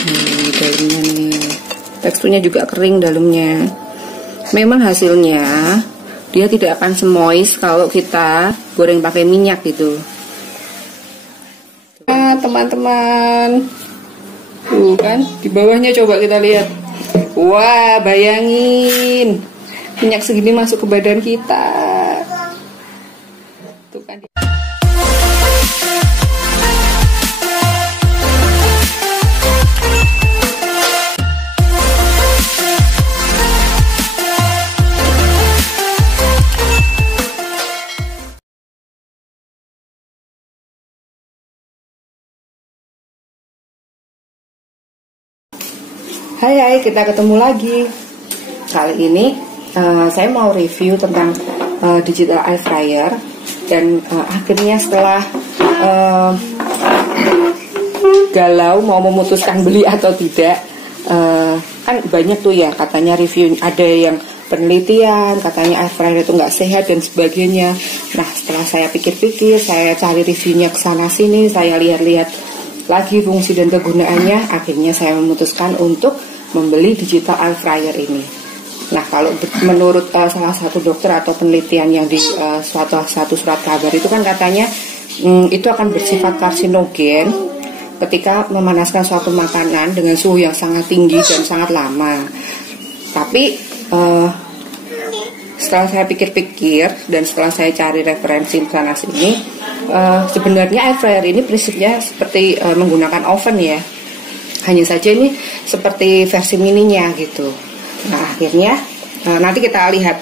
Dalamnya nih, teksturnya juga kering dalamnya. Memang hasilnya dia tidak akan semois kalau kita goreng pakai minyak gitu. Nah, teman-teman, tuh kan di bawahnya coba kita lihat. Wah, bayangin minyak segini masuk ke badan kita. Tuh kan. Hai, kita ketemu lagi. Kali ini saya mau review tentang digital air fryer. Dan akhirnya setelah galau mau memutuskan beli atau tidak, kan banyak tuh ya katanya review, ada yang penelitian katanya air fryer itu nggak sehat dan sebagainya. Nah, setelah saya pikir-pikir, saya cari reviewnya ke sana sini, saya lihat-lihat lagi fungsi dan kegunaannya, akhirnya saya memutuskan untuk membeli digital air fryer ini. Nah, kalau menurut salah satu dokter atau penelitian yang di satu surat kabar itu kan katanya itu akan bersifat karsinogen ketika memanaskan suatu makanan dengan suhu yang sangat tinggi dan sangat lama. Tapi setelah saya pikir-pikir dan setelah saya cari referensi sana sini, sebenarnya air fryer ini prinsipnya seperti menggunakan oven ya. Hanya saja ini seperti versi mininya gitu. Nah, akhirnya nanti kita lihat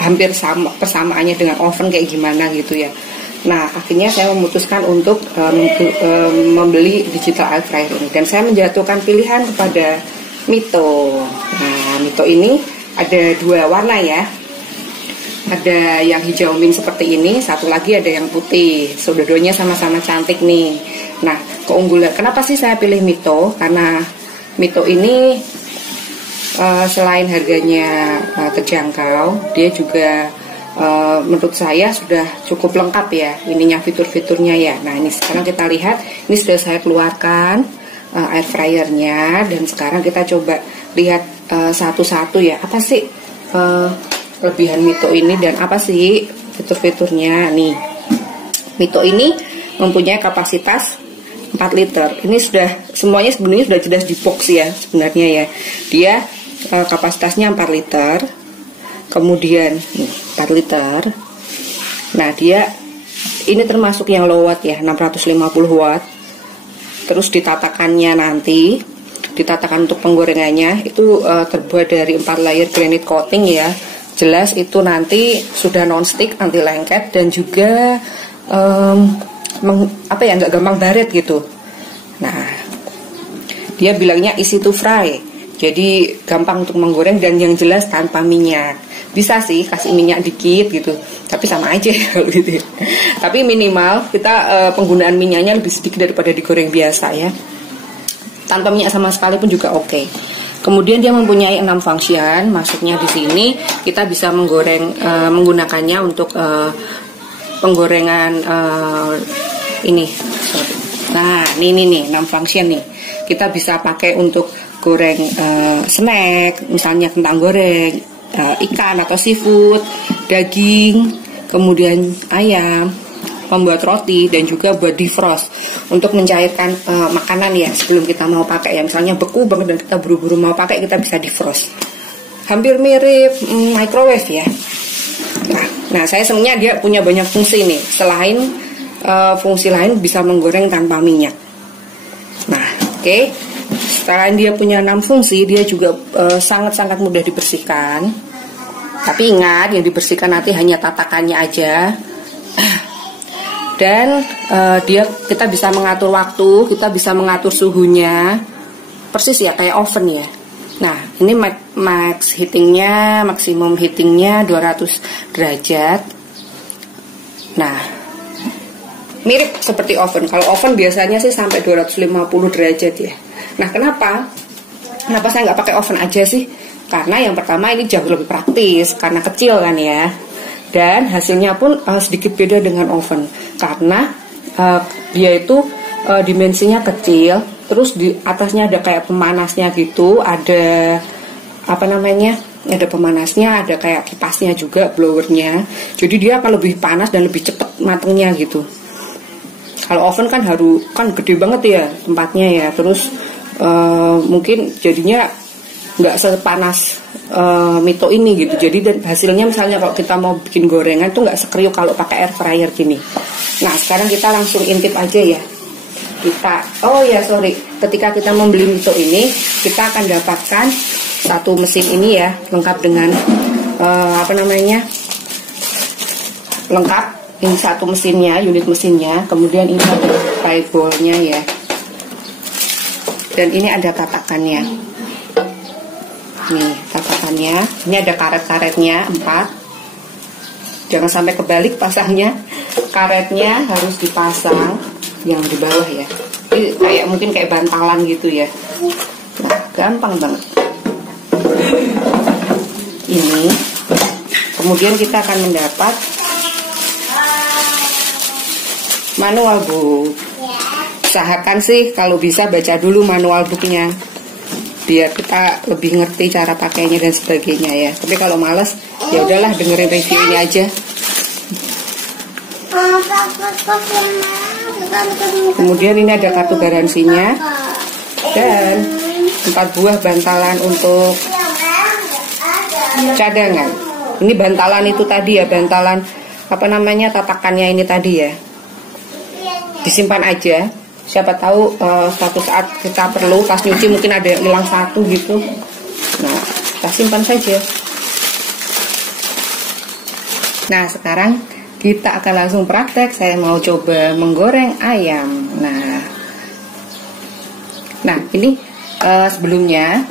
hampir sama persamaannya dengan oven kayak gimana gitu ya. Nah, akhirnya saya memutuskan untuk membeli digital air fryer ini, dan saya menjatuhkan pilihan kepada Mito. Nah, Mito ini ada dua warna ya. Ada yang hijau mint seperti ini, satu lagi ada yang putih. Dua-duanya sama-sama cantik nih. Nah, keunggulan, kenapa sih saya pilih Mito? Karena Mito ini selain harganya terjangkau, dia juga menurut saya sudah cukup lengkap ya, ininya fitur-fiturnya ya. Nah, ini sekarang kita lihat, ini sudah saya keluarkan air fryernya, dan sekarang kita coba lihat satu-satu ya, apa sih kelebihan Mito ini dan apa sih fitur-fiturnya. Nih, Mito ini mempunyai kapasitas 4 liter. Ini sudah semuanya sebenarnya sudah jelas di box ya sebenarnya ya. Dia kapasitasnya 4 liter. Kemudian 4 liter. Nah, dia ini termasuk yang low watt ya, 650 watt. Terus ditatakannya nanti, ditatakan untuk penggorengannya itu terbuat dari 4 layer granite coating ya. Jelas itu nanti sudah non-stick, anti lengket, dan juga nggak gampang baret gitu. Nah, dia bilangnya easy to fry, jadi gampang untuk menggoreng, dan yang jelas tanpa minyak. Bisa sih kasih minyak dikit gitu, tapi sama aja kalau gitu. Tapi minimal kita penggunaan minyaknya lebih sedikit daripada digoreng biasa ya. Tanpa minyak sama sekali pun juga oke. Kemudian dia mempunyai 6 function, maksudnya di sini kita bisa menggoreng menggunakannya untuk penggorengan ini. Nah, ini nih 6 function nih. Kita bisa pakai untuk goreng snack, misalnya kentang goreng, ikan atau seafood, daging, kemudian ayam, membuat roti, dan juga buat defrost untuk mencairkan makanan ya sebelum kita mau pakai ya. Misalnya beku banget dan kita buru-buru mau pakai, kita bisa defrost. Hampir mirip microwave ya. Nah, saya senangnya dia punya banyak fungsi nih. Selain fungsi lain bisa menggoreng tanpa minyak. Nah, oke. Selain dia punya 6 fungsi, dia juga sangat-sangat mudah dibersihkan. Tapi ingat, yang dibersihkan nanti hanya tatakannya aja. Dan kita bisa mengatur waktu, kita bisa mengatur suhunya, persis ya kayak oven ya. Nah, ini max heatingnya, maksimum heatingnya 200 derajat. Nah, mirip seperti oven. Kalau oven biasanya sih sampai 250 derajat ya. Nah, kenapa saya nggak pakai oven aja sih? Karena yang pertama ini jauh lebih praktis, karena kecil kan ya. Dan hasilnya pun sedikit beda dengan oven, karena dia itu dimensinya kecil, terus di atasnya ada kayak pemanasnya gitu, ada apa namanya, ada pemanasnya, ada kayak kipasnya juga, blowernya. Jadi dia akan lebih panas dan lebih cepat matengnya gitu. Kalau oven kan gede banget ya tempatnya ya, terus mungkin jadinya nggak sepanas Mito ini gitu. Jadi dan hasilnya misalnya kalau kita mau bikin gorengan tuh nggak sekriuk kalau pakai air fryer gini. Nah sekarang kita langsung intip aja ya. Ketika kita membeli Mito ini, kita akan dapatkan satu mesin ini ya, lengkap dengan lengkap. Ini satu mesinnya, unit mesinnya. Kemudian ini ada fry bowl-nya ya. Dan ini ada tatakannya. Nih tatakannya. Ini ada karet-karetnya 4. Jangan sampai kebalik pasangnya. Karetnya harus dipasang yang di bawah ya. Ini mungkin kayak bantalan gitu ya. Nah, gampang banget. Ini. Kemudian kita akan mendapat manual book. Usahakan sih kalau bisa baca dulu manual booknya, biar kita lebih ngerti cara pakainya dan sebagainya ya. Tapi kalau males ya udahlah, dengerin review ini aja. Kemudian ini ada kartu garansinya dan 4 buah bantalan untuk cadangan. Ini bantalan itu tadi ya, bantalan tatakannya ini tadi ya. Disimpan aja, siapa tahu suatu saat kita perlu pas nyuci mungkin ada yang hilang satu gitu. Nah kita simpan saja. Nah sekarang kita akan langsung praktek. Saya mau coba menggoreng ayam. Nah ini sebelumnya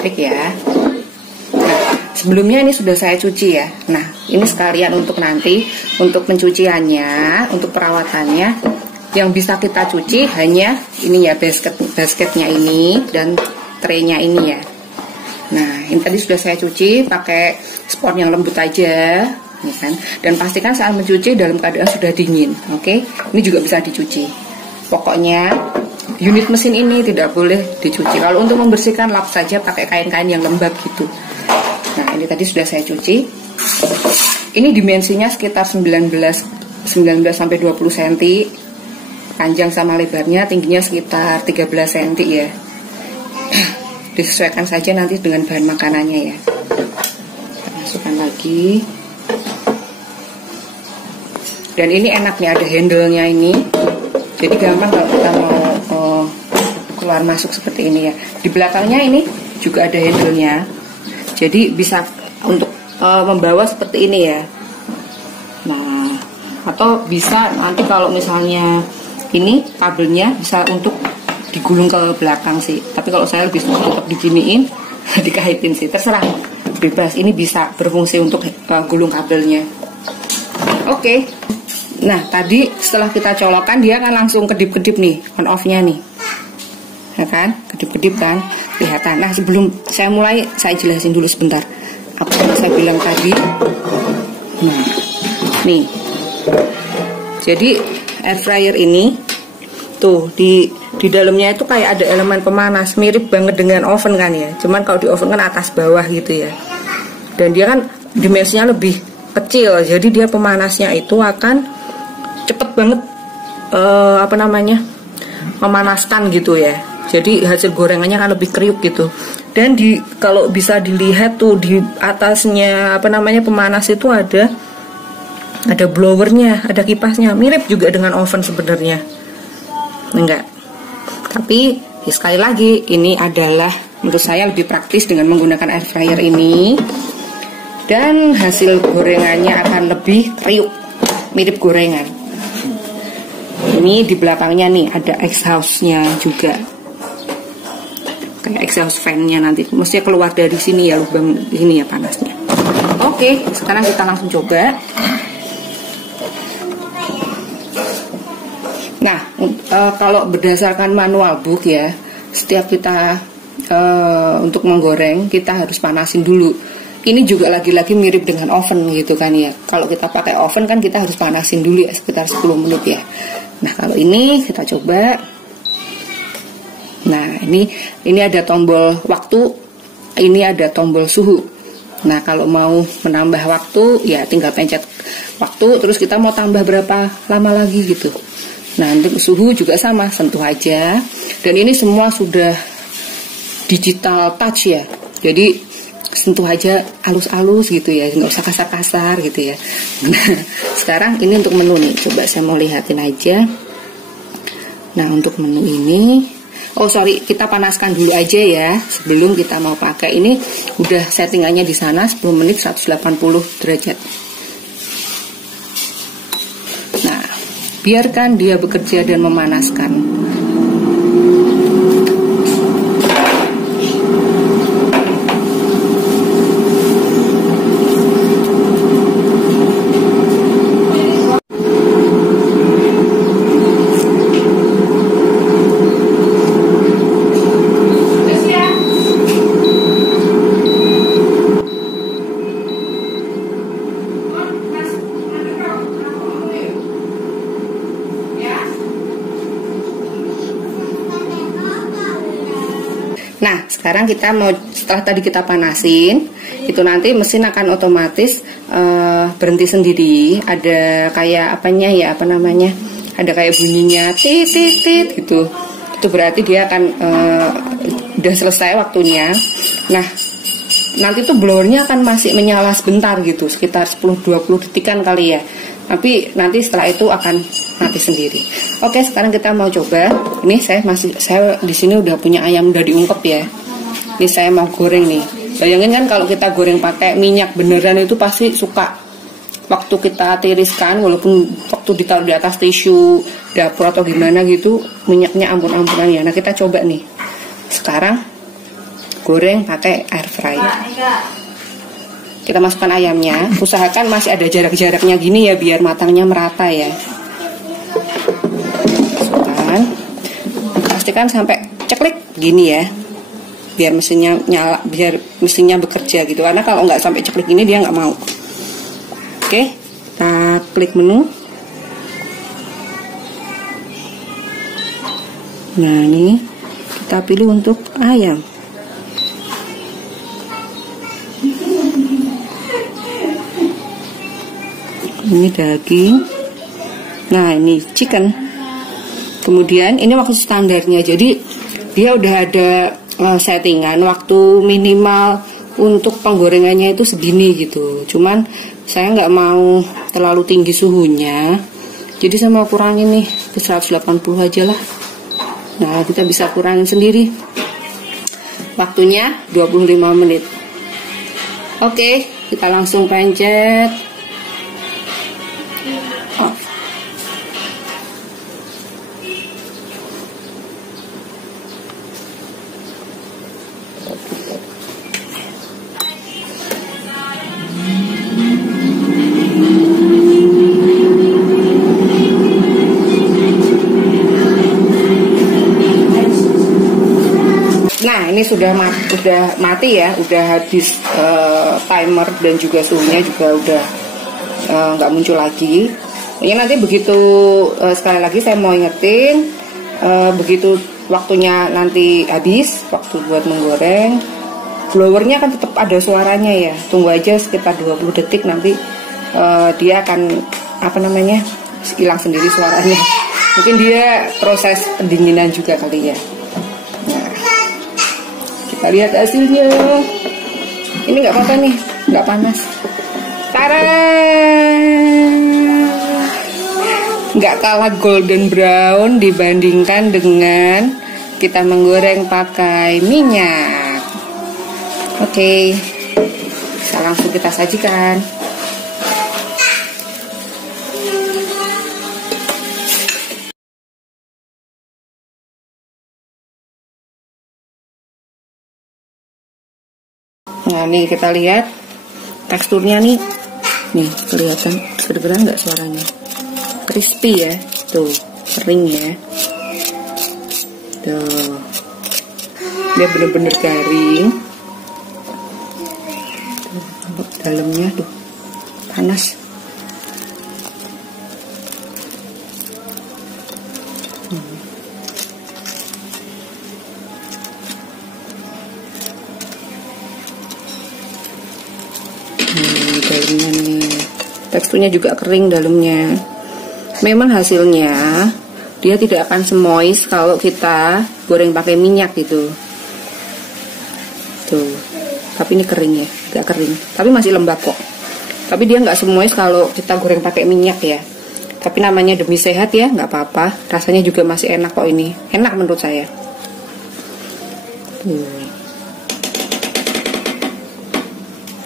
tarik ya. Sebelumnya ini sudah saya cuci ya. Nah ini sekalian untuk nanti, untuk pencuciannya, untuk perawatannya, yang bisa kita cuci hanya ini ya, basketnya ini dan traynya ini ya. Nah ini tadi sudah saya cuci pakai spons yang lembut aja ya kan? Dan pastikan saat mencuci dalam keadaan sudah dingin. Oke, ini juga bisa dicuci. Pokoknya unit mesin ini tidak boleh dicuci. Kalau untuk membersihkan, lap saja pakai kain-kain yang lembab gitu. Nah ini tadi sudah saya cuci. Ini dimensinya sekitar 19 sampai 20 cm panjang sama lebarnya, tingginya sekitar 13 cm ya. Disesuaikan saja nanti dengan bahan makanannya ya. Masukkan lagi. Dan ini enaknya ada handle-nya ini. Jadi gampang kalau kita mau keluar masuk seperti ini ya. Di belakangnya ini juga ada handle-nya. Jadi bisa untuk membawa seperti ini ya. Nah, atau bisa nanti kalau misalnya ini kabelnya bisa untuk digulung ke belakang sih. Tapi kalau saya lebih suka tetap diginiin, dikaitin sih. Terserah, bebas. Ini bisa berfungsi untuk gulung kabelnya. Oke. Nah, tadi setelah kita colokan dia kan langsung kedip-kedip nih, on off-nya nih. Ya kan? Kedip-kedip kan? Kelihatan. Nah sebelum saya mulai, saya jelasin dulu sebentar apa yang saya bilang tadi. Nah nih, jadi air fryer ini tuh di dalamnya itu kayak ada elemen pemanas, mirip banget dengan oven kan ya. Cuman kalau di oven kan atas bawah gitu ya. Dan dia kan dimensinya lebih kecil, jadi dia pemanasnya itu akan cepet banget memanaskan gitu ya. Jadi hasil gorengannya kan lebih kriuk gitu. Dan kalau bisa dilihat tuh di atasnya pemanas itu ada blowernya, ada kipasnya, mirip juga dengan oven sebenarnya. Enggak. Tapi sekali lagi ini adalah menurut saya lebih praktis dengan menggunakan air fryer ini. Dan hasil gorengannya akan lebih kriuk, mirip gorengan. Ini di belakangnya nih ada exhaust-nya juga. Kayak exhaust fan-nya nanti mestinya keluar dari sini ya, lubang ini ya panasnya. Oke, sekarang kita langsung coba. Nah, kalau berdasarkan manual book ya, setiap kita untuk menggoreng kita harus panasin dulu. Ini juga lagi-lagi mirip dengan oven gitu kan ya. Kalau kita pakai oven kan kita harus panasin dulu ya sekitar 10 menit ya. Nah kalau ini kita coba. Nah, ini ada tombol waktu, ini ada tombol suhu. Nah, kalau mau menambah waktu ya tinggal pencet waktu, terus kita mau tambah berapa lama lagi gitu. Nah, untuk suhu juga sama, sentuh aja. Dan ini semua sudah digital touch ya. Jadi sentuh aja halus-halus gitu ya, nggak usah kasar-kasar gitu ya. Nah, sekarang ini untuk menu nih, coba saya mau lihatin aja. Nah, untuk menu ini, oh sorry, kita panaskan dulu aja ya sebelum kita mau pakai. Ini udah settingannya di sana 10 menit 180 derajat. Nah, biarkan dia bekerja dan memanaskan. Nah, sekarang kita mau, setelah tadi kita panasin, itu nanti mesin akan otomatis berhenti sendiri. Ada kayak apanya ya, apa namanya? Ada kayak bunyinya tit tit tit gitu. Itu berarti dia akan udah selesai waktunya. Nah, nanti tuh blowernya akan masih menyala sebentar gitu, sekitar 10-20 detikan kali ya. Tapi nanti setelah itu akan mati sendiri. Oke, sekarang kita mau coba. Ini saya di sini udah punya ayam udah diungkep ya. Ini saya mau goreng nih. Bayangin kan kalau kita goreng pakai minyak beneran itu pasti suka waktu kita tiriskan, walaupun waktu ditaruh di atas tisu dapur atau gimana gitu, minyaknya ampun-ampunan ya. Nah, kita coba nih. Sekarang goreng pakai air fryer. Kita masukkan ayamnya, usahakan masih ada jarak-jaraknya gini ya, biar matangnya merata ya. Masukkan, pastikan sampai ceklik gini ya, biar mesinnya nyala, biar mesinnya bekerja gitu. Karena kalau nggak sampai ceklik gini dia nggak mau. Oke, kita klik menu. Nah, ini kita pilih untuk ayam. Ini daging. Nah, ini chicken. Kemudian ini waktu standarnya. Jadi dia udah ada settingan waktu minimal untuk penggorengannya itu segini gitu. Cuman saya nggak mau terlalu tinggi suhunya. Jadi saya mau kurangin nih ke 180 aja lah. Nah, kita bisa kurangin sendiri. Waktunya 25 menit. Oke, kita langsung pencet. Nah, ini sudah mati ya, udah habis timer dan juga suhunya juga udah nggak muncul lagi. Ini nanti begitu sekali lagi saya mau ingetin, begitu waktunya nanti habis, waktu buat menggoreng, blowernya kan tetap ada suaranya ya. Tunggu aja sekitar 20 detik nanti dia akan hilang sendiri suaranya. Mungkin dia proses pendinginan juga kali ya. Kita lihat hasilnya. Ini nggak apa-apa nih, nggak panas. Tada! Nggak kalah golden brown dibandingkan dengan kita menggoreng pakai minyak. Oke, bisa langsung kita sajikan. Nah, nih kita lihat teksturnya nih kelihatan kedengeran nggak suaranya? Crispy ya, tuh kering ya, tuh dia bener-bener garing. Tuh, dalamnya tuh panas. Teksturnya juga kering dalamnya. Memang hasilnya dia tidak akan semois kalau kita goreng pakai minyak gitu. Tuh. Tapi ini kering ya, agak kering. Tapi masih lembab kok. Tapi dia nggak semois kalau kita goreng pakai minyak ya. Tapi namanya demi sehat ya, nggak apa-apa. Rasanya juga masih enak kok ini. Enak menurut saya.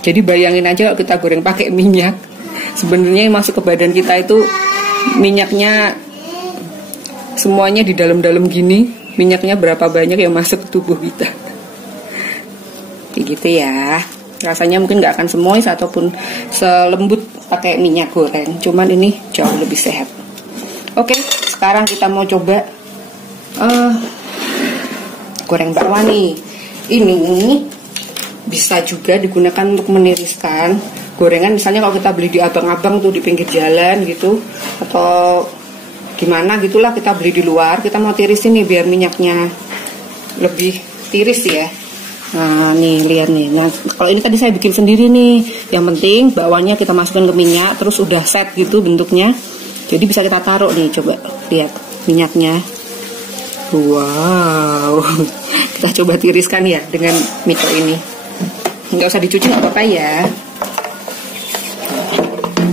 Jadi bayangin aja kalau kita goreng pakai minyak. Sebenarnya yang masuk ke badan kita itu minyaknya semuanya di dalam-dalam gini. Minyaknya berapa banyak yang masuk ke tubuh kita. Kayak gitu ya. Rasanya mungkin nggak akan semois ataupun selembut pakai minyak goreng. Cuman ini jauh lebih sehat. Oke, sekarang kita mau coba goreng bakwan nih. Ini bisa juga digunakan untuk meniriskan gorengan. Misalnya kalau kita beli di abang-abang tuh di pinggir jalan gitu, atau gimana gitulah, kita beli di luar, kita mau tirisin nih biar minyaknya lebih tiris ya. Nah nih lihat nih. Nah kalau ini tadi saya bikin sendiri nih. Yang penting bakwannya kita masukkan ke minyak, terus udah set gitu bentuknya. Jadi bisa kita taruh nih, coba lihat minyaknya. Wow. Kita coba tiriskan ya dengan mito ini. Nggak usah dicuci nggak apa-apa ya.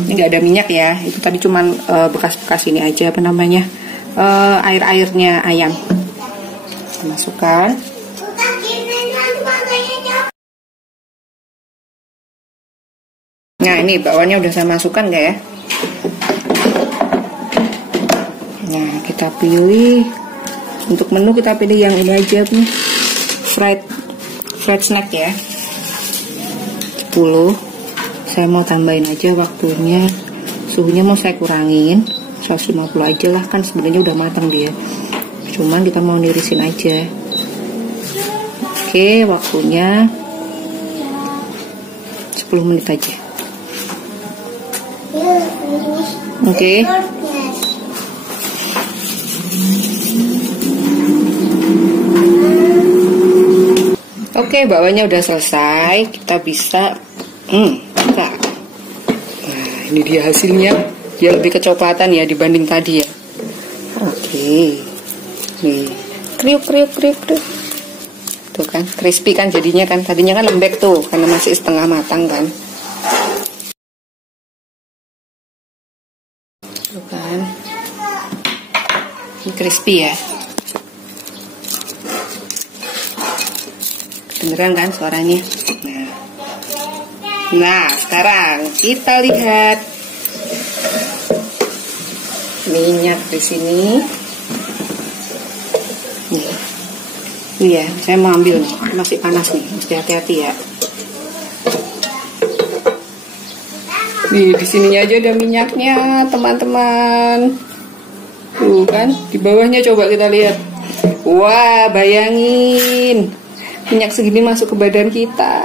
Ini nggak ada minyak ya. Itu tadi cuman bekas-bekas ini aja, apa namanya, air-airnya ayam. Masukkan. Nah ini bakwannya udah saya masukkan nggak ya. Nah kita pilih. Untuk menu kita pilih yang ini aja nih, fried snack ya, 10. Saya mau tambahin aja waktunya. Suhunya mau saya kurangin 150 aja lah, kan sebenarnya udah matang dia. Cuman kita mau nirisin aja. Oke, waktunya 10 menit aja. Oke. Oke, bakwannya udah selesai. Kita bisa buka. Nah, ini dia hasilnya. Dia lebih kecoklatan ya dibanding tadi ya. Oke. Nih, kriuk. Tuh kan, crispy kan jadinya kan. Tadinya kan lembek tuh karena masih setengah matang kan. Tuh kan. Ini crispy ya. Beneran kan suaranya? Nah, sekarang kita lihat minyak di sini. Nih. Ini ya, saya mau ambil nih. Masih panas nih, mesti hati-hati ya. Nih, di sininya aja ada minyaknya, teman-teman. Tuh kan, di bawahnya coba kita lihat. Wah, bayangin. Minyak segini masuk ke badan kita.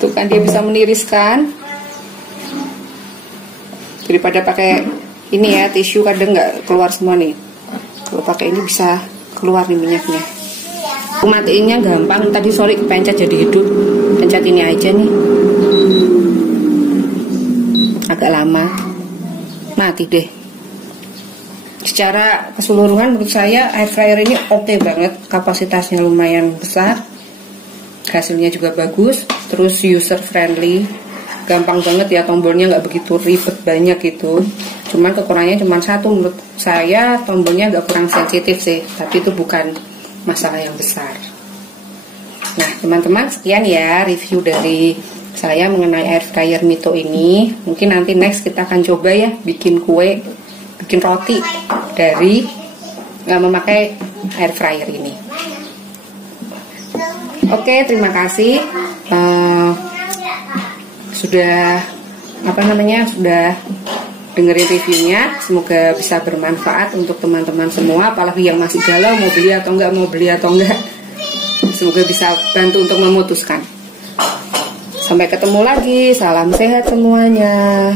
Tuh kan dia bisa meniriskan. Daripada pakai ini ya, tisu kadang nggak keluar semua nih. Kalau pakai ini bisa keluar nih minyaknya. Matiinnya gampang. Tadi sorry kepencet jadi hidup. Pencet ini aja nih. Agak lama. Mati deh. Secara keseluruhan menurut saya air fryer ini oke banget, kapasitasnya lumayan besar, hasilnya juga bagus, terus user friendly, gampang banget ya, tombolnya nggak begitu ribet banyak gitu. Cuman kekurangannya cuma satu menurut saya, tombolnya agak kurang sensitif sih, tapi itu bukan masalah yang besar. Nah teman-teman, sekian ya review dari saya mengenai air fryer Mito ini. Mungkin nanti next kita akan coba ya bikin kue, bikin roti dari memakai air fryer ini. Oke, terima kasih sudah sudah dengerin reviewnya. Semoga bisa bermanfaat untuk teman-teman semua, apalagi yang masih galau mau beli atau enggak. Semoga bisa bantu untuk memutuskan. Sampai ketemu lagi, salam sehat semuanya.